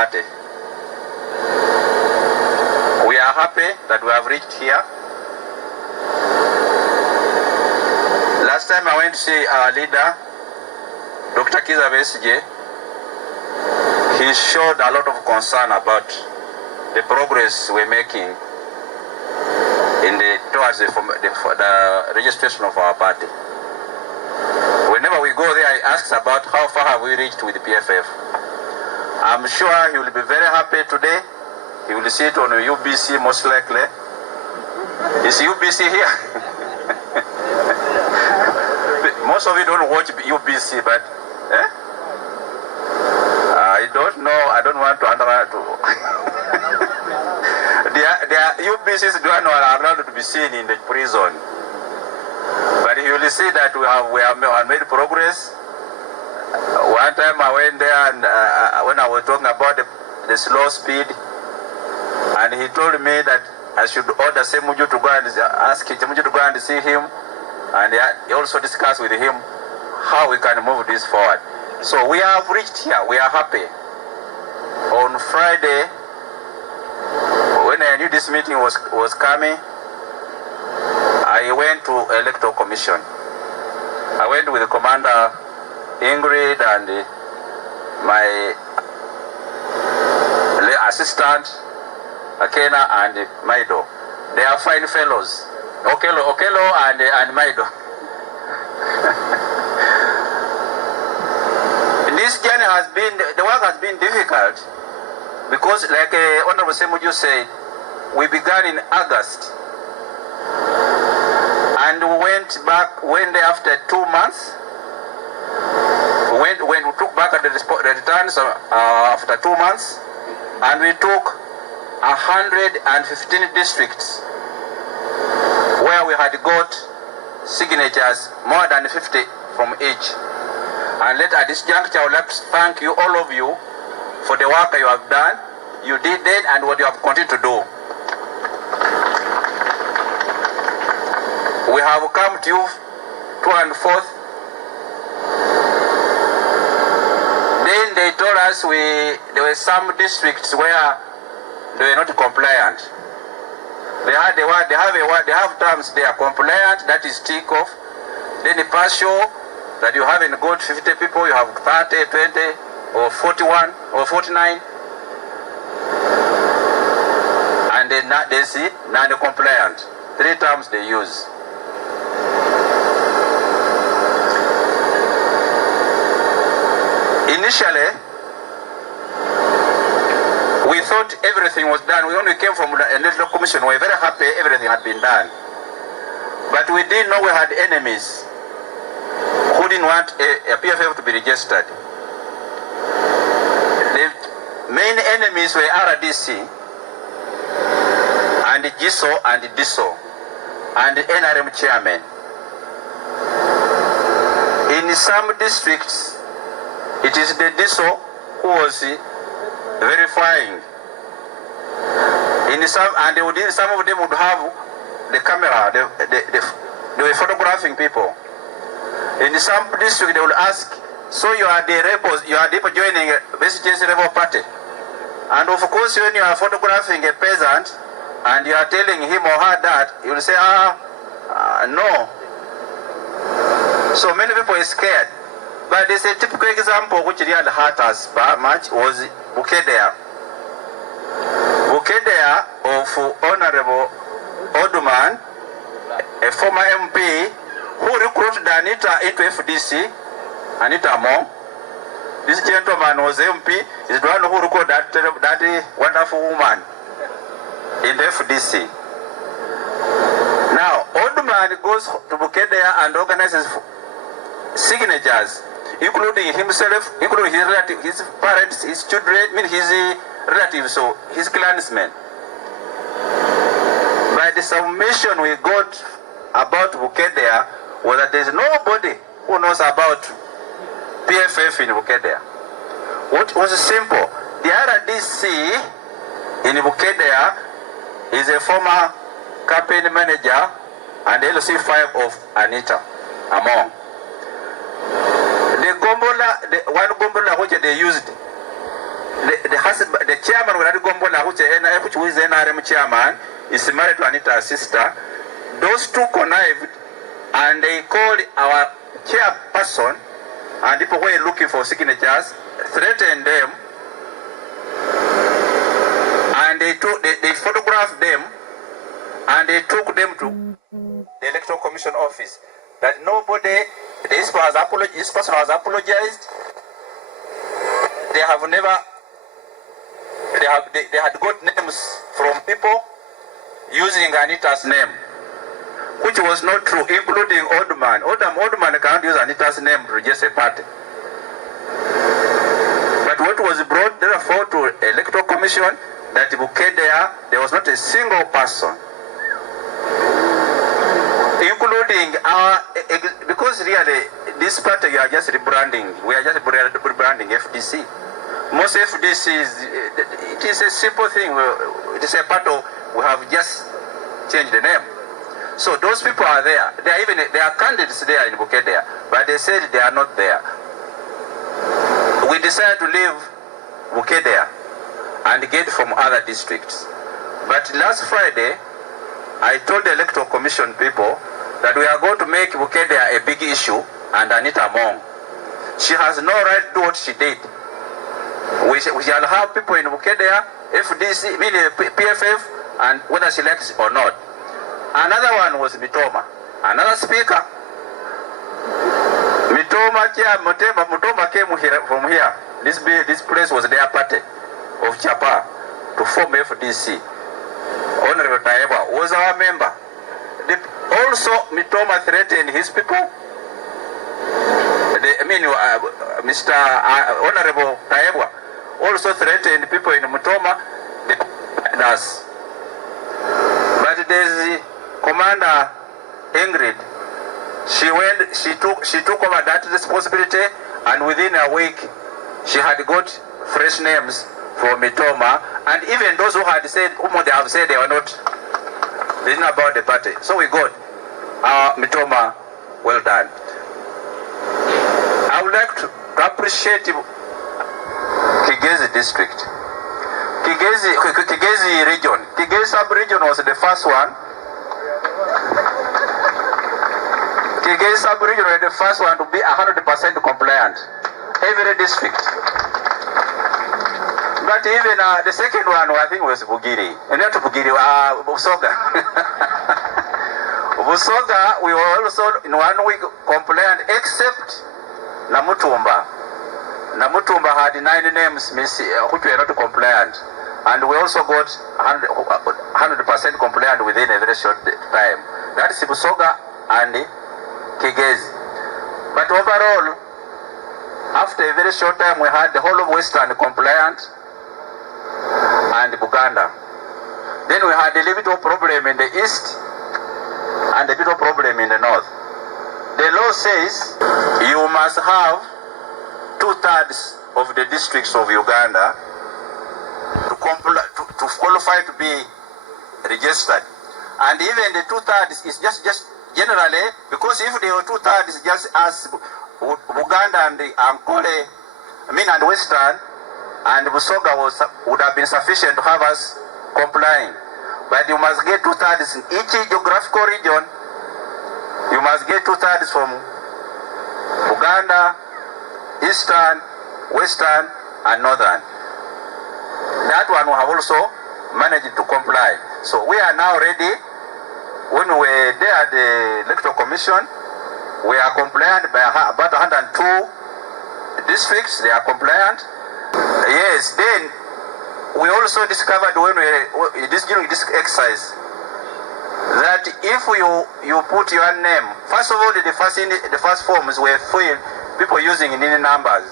party. We are happy that we have reached here. Last time I went to see our leader, Dr. Kiza Besigye, he showed a lot of concern about the progress we're making towards the registration of our party. Whenever we go there, I ask about how far have we reached with the PFF. I'm sure he will be very happy today. He will see it on UBC most likely. Is UBC here? Most of you don't watch UBC, but I don't know. I don't want to underline to. The UBCs don't are allowed to be seen in the prison. But you will see that we have made progress. One time I went there and when I was talking about the slow speed, and he told me that I should order Semuju to go and ask Semuju to go and see him, and he also discussed with him how we can move this forward. So we have reached here. We are happy. On Friday, when I knew this meeting was coming, I went to Electoral Commission. I went with Commander Ingrid and my assistant, Akena and Maido. They are fine fellows. Okelo and Maido. This journey has been, the work has been difficult because, like Honorable Semuju said, we began in August and we went there after 2 months. When we took back the returns after 2 months, and we took 115 districts where we had got signatures more than 50 from each. And at this juncture, I would like to thank you, all of you, for the work you have done. You did it and what you have continued to do. We have come to you 2 and 4th. Then they told us there were some districts where they were not compliant. They have terms. They are compliant, that is tick off. Then the partial, that you haven't got 50 people, you have 30, 20, or 41, or 49. And then they see non-compliant. 3 terms they use. Initially, we thought everything was done. We only came from the Electoral Commission. We were very happy everything had been done. But we didn't know we had enemies who didn't want a PFF to be registered. The main enemies were RDC and GISO and DISO and the NRM chairman. In some districts, it is the DISO who was verifying. In some of them would have the camera, they were photographing people. In some district, they will ask, so you are the rebels, you are joining a BCJ's rebel party. And of course, when you are photographing a peasant and you are telling him or her that, you will say, no. So many people are scared. But there's a typical example which really hurt us much was Bukedea. Bukedea of Honorable Oduman, a former MP, who recruited Anita into FDC, Anita Mo. This gentleman was MP, is the one who recruited that wonderful woman in the FDC. Now, Oduman goes to Bukedea and organizes signatures, including himself, including his relatives, his parents, his children, his relatives, so his clansmen. By the submission we got about Bukedea was that there is nobody who knows about PFF in Bukedea. What was simple? The RDC in Bukedea is a former campaign manager and LC5 of Anita Among. The one Gombola which they used, the the chairman who is NRM chairman is married to Anita's sister. Those two connived and they called our chairperson and people were looking for signatures, threatened them, and they photographed them and they took them to the Electoral Commission office. That nobody, this person has apologized. They have never, they had got names from people using Anita's name, which was not true, including Oldman. Oldman can't use Anita's name to register a party. But what was brought therefore to Electoral Commission, that there was not a single person, including our, because really this party we are just rebranding. We are just rebranding FDC. Most FDCs, it is a simple thing. It is a part of, we have just changed the name. So those people are there. There are candidates there in Bukedea, but they said they are not there. We decided to leave Bukedea and get from other districts. But last Friday, I told the Electoral Commission people that we are going to make Bukedea a big issue and Anita Mong. She has no right to do what she did. We shall have people in Bukedea, FDC, PFF, and whether she likes it or not. Another one was Mitoma, another speaker. Mitoma came here, from here. This place was their party of Chapa to form FDC. Honorable Teyebwa was our member. Also, Mitoma threatened his people. Mr. Honorable Teyebwa also threatened people in Mitoma. And us. But there's the Commander Ingrid. She took over that responsibility, and within a week, she had got fresh names from Mitoma, and even those who had said, they have said they were not, they didn't know about the party. So we got Mitoma, well done. I would like to appreciate Kigezi district. Kigezi region. Kigezi sub-region was the first one. Kigezi sub-region was the first one to be 100% compliant. Every district. But even the second one, I think, was Bugiri. And not Bugiri, Busoga. Busoga, we were also in 1 week compliant, except Namutumba. Namutumba had 9 names which were not compliant. And we also got 100% compliant within a very short time. That's Busoga and Kigezi. But overall, after a very short time, we had the whole of Western compliant and Buganda. Then we had a little bit of problem in the east and a bit of problem in the north. The law says you must have 2/3 of the districts of Uganda to qualify to be registered. And even the 2/3 is just generally, because if they were 2/3 just as Buganda and Ankole, and Western, and Busoga would have been sufficient to have us complying. But you must get 2/3 in each geographical region. You must get 2/3 from Uganda, Eastern, Western, and Northern. That one we have also managed to comply. So we are now ready. When we were there at the Electoral Commission, we are compliant by about 102 districts. They are compliant. Yes, then we also discovered when during this exercise that if you put your name, first of all, the first forms were filled, people using NINI numbers.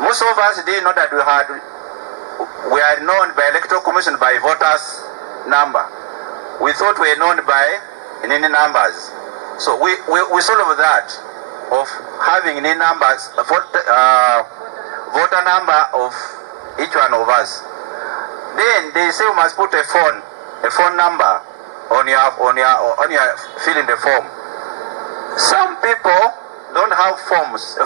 Most of us didn't know that we are known by Electoral Commission by voters number. We thought we were known by NINI numbers. So we solved that of having NINI numbers, voter number of each one of us. Then they say we must put a phone number on your filling the form. Some people don't have phones.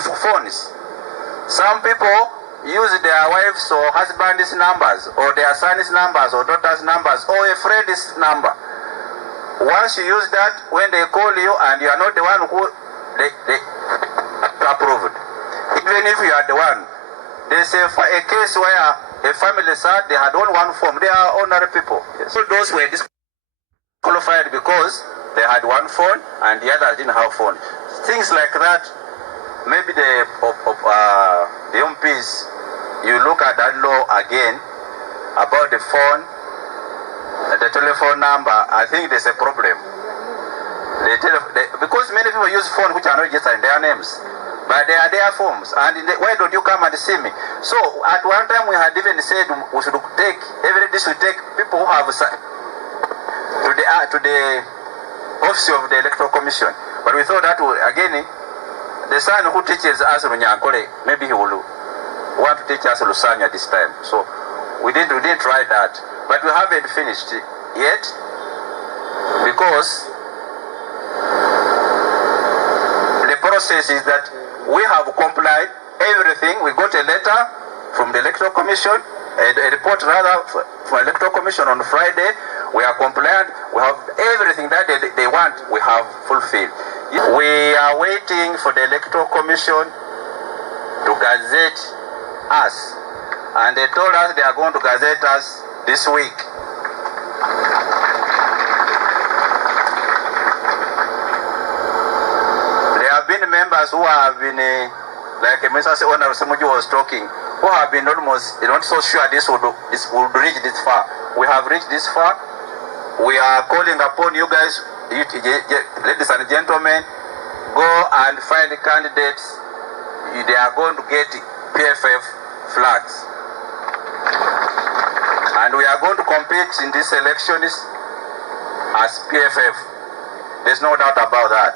Some people use their wives or husbands' numbers, or their sons' numbers, or daughters' numbers, or a friend's number. Once you use that, when they call you and you are not the one who they approved, even if you are the one, they say for a case where a family said they had only one phone, they are ordinary people. Yes. So those were disqualified because they had one phone and the others didn't have phone. Things like that. Maybe the MPs, you look at that law again about the phone, the telephone number. I think there's a problem. Because many people use phone which are not registered in their names, but they are their phones. And why don't you come and see me? So at one time we had even said we should take this will take people who have to the office of the Electoral Commission. But we thought that again. The son who teaches us Runyankole, maybe he will want to teach us Lusanya this time. So we didn't try that. But we haven't finished yet because the process is that we have complied everything. We got a letter from the Electoral Commission, a report rather from the Electoral Commission on Friday. We are compliant. We have everything that they want, we have fulfilled. We are waiting for the Electoral Commission to gazette us. And they told us they are going to gazette us this week. There have been members who have been, like Mr. Owner Samuji was talking, who have been almost not so sure this would reach this far. We have reached this far. We are calling upon you guys, ladies and gentlemen, go and find the candidates. They are going to get PFF flags. And we are going to compete in these elections as PFF. There's no doubt about that.